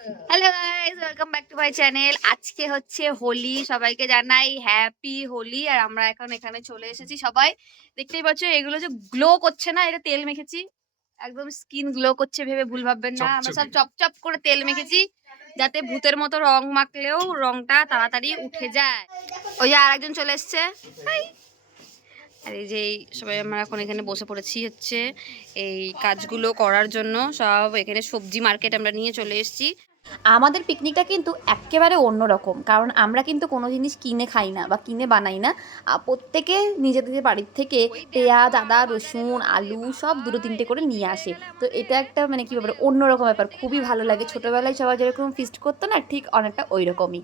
Hello guys, welcome back to my channel. আজকে হচ্ছে হোলি, সবাইকে জানাই হ্যাপি হোলি। আর আমরা এখন এখানে চলে এসেছি, সবাই দেখতেই পাচ্ছ এগুলো যে গ্লো করছে না, এটা তেল মেখেছি, একদম স্কিন গ্লো করছে ভেবে ভুল ভাববেন না। আমরা সব চপচপ করে তেল মেখেছি যাতে ভূতের মতো রং মাখলেও রংটা তাড়াতাড়ি উঠে যায়। ওই যে আরেকজন চলে এসছে। আর এই যে সবাই আমরা এখন এখানে বসে পড়েছি হচ্ছে এই কাজগুলো করার জন্য। সব এখানে সবজি মার্কেট আমরা নিয়ে চলে এসেছি। আমাদের পিকনিকটা কিন্তু একেবারে অন্যরকম, কারণ আমরা কিন্তু কোনো জিনিস কিনে খাই না বা কিনে বানাই না। প্রত্যেকে নিজেদের বাড়ির থেকে পেঁয়াজ, আদা, রসুন, আলু সব দুটো তিনটে করে নিয়ে আসে। তো এটা একটা মানে কী ব্যাপার, অন্যরকম ব্যাপার, খুবই ভালো লাগে। ছোটোবেলায় সবাই যেরকম ফিস্ট করতো না, ঠিক অনেকটা ওই রকমই।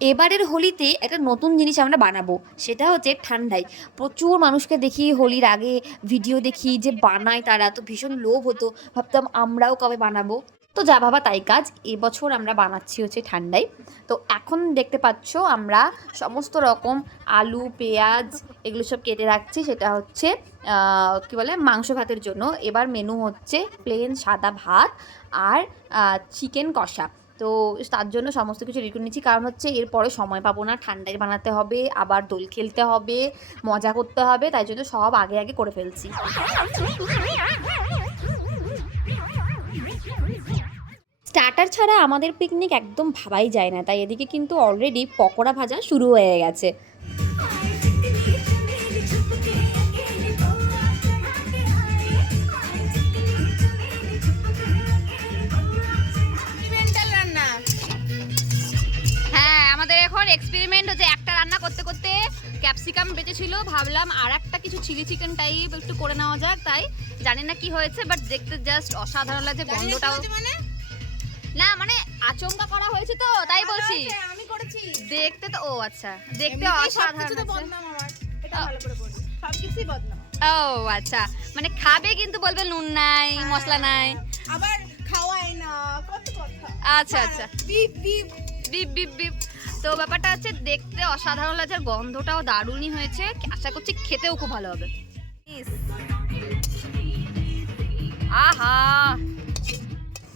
এবারের হোলিতে একটা নতুন জিনিস আমরা বানাবো, সেটা হচ্ছে ঠান্ডাই। প্রচুর মানুষকে দেখি হোলির আগে ভিডিও দেখি যে বানায়, তারা তো ভীষণ লোভ হতো, ভাবতাম আমরাও কবে বানাবো। তো যা ভাবা তাই কাজ, এবছর আমরা বানাচ্ছি হচ্ছে ঠান্ডাই। তো এখন দেখতে পাচ্ছ আমরা সমস্ত রকম আলু, পেঁয়াজ এগুলো সব কেটে রাখছি, সেটা হচ্ছে কী বলে মাংস ভাতের জন্য। এবার মেনু হচ্ছে প্লেন সাদা ভাত আর চিকেন কষা। তো তার জন্য সমস্ত কিছু রেডি করে নিচ্ছি, কারণ হচ্ছে এরপরে সময় পাবো না, ঠান্ডায় বানাতে হবে, আবার দোল খেলতে হবে, মজা করতে হবে, তাই জন্য সব আগে আগে করে ফেলছি। স্টার্টার ছাড়া আমাদের পিকনিক একদম ভাবাই যায় না, তাই এদিকে কিন্তু অলরেডি পকোড়া ভাজা শুরু হয়ে গেছে। হ্যাঁ, আমাদের এখন এক্সপেরিমেন্ট হচ্ছে। একটা রান্না করতে করতে ক্যাপসিকাম বেঁচেছিল, ভাবলাম আর একটা কিছু চিলি চিকেন টাইপ একটু করে নেওয়া যাক। তাই জানি না কি হয়েছে, বাট দেখতে জাস্ট অসাধারণ লাগছে। গন্ধটাও না মানে আচমকা করা হয়েছে তো, তাই বলছি। আমি করেছি দেখতে তো, ও আচ্ছা, দেখতে অসাধারণ সবকিছুতে লাগছে। বদনাম আমার, এটা ভালো করে বলি, সবকিছুই বদনাম। ও আচ্ছা, মানে খাবে কিন্তু বলবে নুন নাই, মশলা নাই। আবার খাওয়াই না, কত কথা। আচ্ছা আচ্ছা, beep beep beep beep beep. তো ব্যাপারটা হচ্ছে দেখতে অসাধারণ লাগছে, আর গন্ধটাও দারুণই হয়েছে। আশা করছি খেতেও খুব ভালো হবে। আহা,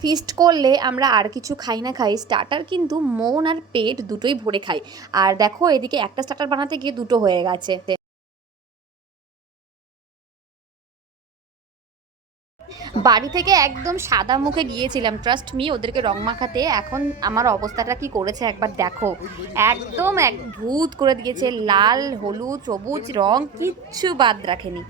ফিস্ট করলে আমরা আর কিছু খাই না খাই, স্টার্টার কিন্তু মন আর পেট দুটোই ভরে খাই। আর দেখো এদিকে একটা স্টার্টার বানাতে গিয়ে দুটো হয়ে গেছে। বাড়ি থেকে একদম সাদা মুখে গিয়েছিলাম, ট্রাস্ট মি, ওদেরকে রং মাখাতে। এখন আমার অবস্থাটা কি করেছে একবার দেখো, একদম এক ভূত করে দিয়েছে, লাল হলুদ সবুজ রং কিচ্ছু বাদ রাখেনি।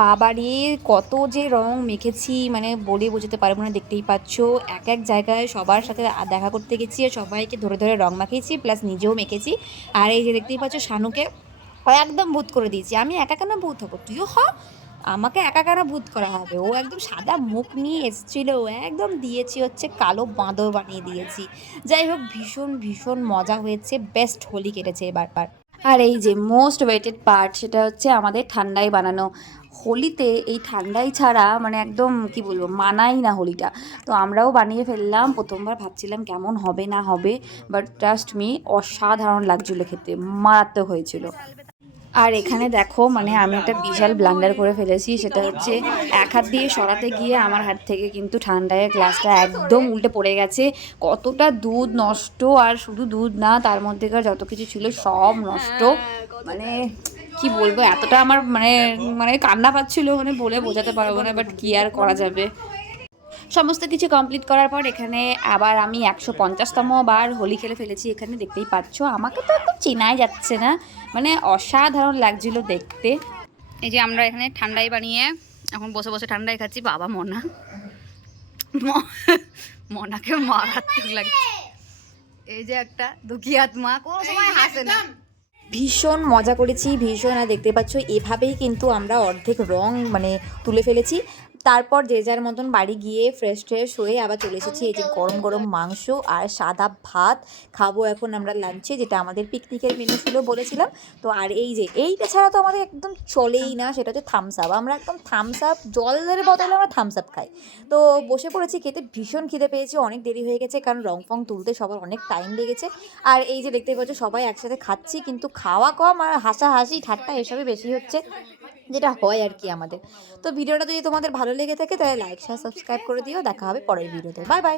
বাবারে কত যে রং মেখেছি, মানে বলে বোঝাতে পারবো না। দেখতেই পাচ্ছ এক এক জায়গায় সবার সাথে দেখা করতে গেছি আর সবাইকে ধরে ধরে রং মাখিয়েছি, প্লাস নিজেও মেখেছি। আর এই যে দেখতেই পাচ্ছ শানুকে একদম ভূত করে দিয়েছি। আমি একা কেন ভূত হবো, তুইও হ, আমাকে একা কেন ভূত করা হবে। ও একদম সাদা মুখ নিয়ে এসেছিল, একদম দিয়েছি হচ্ছে কালো বাঁদর বানিয়ে দিয়েছি। যাই হোক, ভীষণ ভীষণ মজা হয়েছে, বেস্ট হোলি কেটেছে এবার। আর এই যে মোস্ট ওয়েটেড পার্ট, সেটা হচ্ছে আমাদের ঠান্ডায় বানানো। হোলিতে এই ঠান্ডাই ছাড়া মানে একদম কি বলবো, মানাই না হোলিটা। তো আমরাও বানিয়ে ফেললাম, প্রথমবার ভাবছিলাম কেমন হবে না হবে, বাট ট্রাস্ট মি অসাধারণ লাগছিলো খেতে, মারাত্মক হয়েছিল। আর এখানে দেখো মানে আমি একটা বিশাল ব্লান্ডার করে ফেলেছি, সেটা হচ্ছে এক হাত দিয়ে সরাতে গিয়ে আমার হাত থেকে কিন্তু ঠান্ডায় গ্লাসটা একদম উল্টে পড়ে গেছে। কতটা দুধ নষ্ট, আর শুধু দুধ না, তার মধ্যেকার যত কিছু ছিল সব নষ্ট। মানে কি বলবো, এতটা আমার মানে মানে কান্না পাচ্ছিল, মানে বলে বোঝাতে পারবো না, বাট কি আর করা যাবে। সমস্ত কিছু কমপ্লিট করার পর এখানে আবার আমি 150তম বার হোলি খেলে ফেলেছি। এখানে দেখতেই পাচ্ছ আমাকে তো একদম চেনাই যাচ্ছে না, মানে অসাধারণ লাগছিল দেখতে। এই যে আমরা এখানে ঠান্ডাই বানিয়ে এখন বসে বসে ঠান্ডাই খাচ্ছি। বাবা মনাকে মারাত্মক লাগছে। এই যে একটা দুঃখী আত্মা, কোনো সময় হাসে না। ভীষণ মজা করেছি, ভীষণ। আর দেখতে পাচ্ছ এভাবেই কিন্তু আমরা অর্ধেক রং মানে তুলে ফেলেছি। তারপর যে যার মতন বাড়ি গিয়ে ফ্রেশ হয়ে আবার চলে এসেছি এই যে গরম গরম মাংস আর সাদা ভাত খাবো এখন আমরা লাঞ্চে, যেটা আমাদের পিকনিকের মেনু ছিল বলেছিলাম। তো আর এই যে এইটা ছাড়া তো আমাদের একদম চলেই না, সেটা হচ্ছে থামস আপ। আমরা একদম থামস আপ, জলের বদলে আমরা থামস আপ খাই। তো বসে পড়েছি খেতে, ভীষণ খিদে পেয়েছি, অনেক দেরি হয়ে গেছে কারণ রং ফং তুলতে সবার অনেক টাইম লেগেছে। আর এই যে দেখতে পাচ্ছ সবাই একসাথে খাচ্ছি, কিন্তু খাওয়া কম আর হাসাহাসি ঠাট্টা এসবই বেশি হচ্ছে, যেটা হয় আর কি আমাদের। তো ভিডিওটা যদি তোমাদের ভালো লেগে থাকে তাহলে লাইক শেয়ার সাবস্ক্রাইব করে দিও। দেখা হবে পরের ভিডিওতে। Bye bye.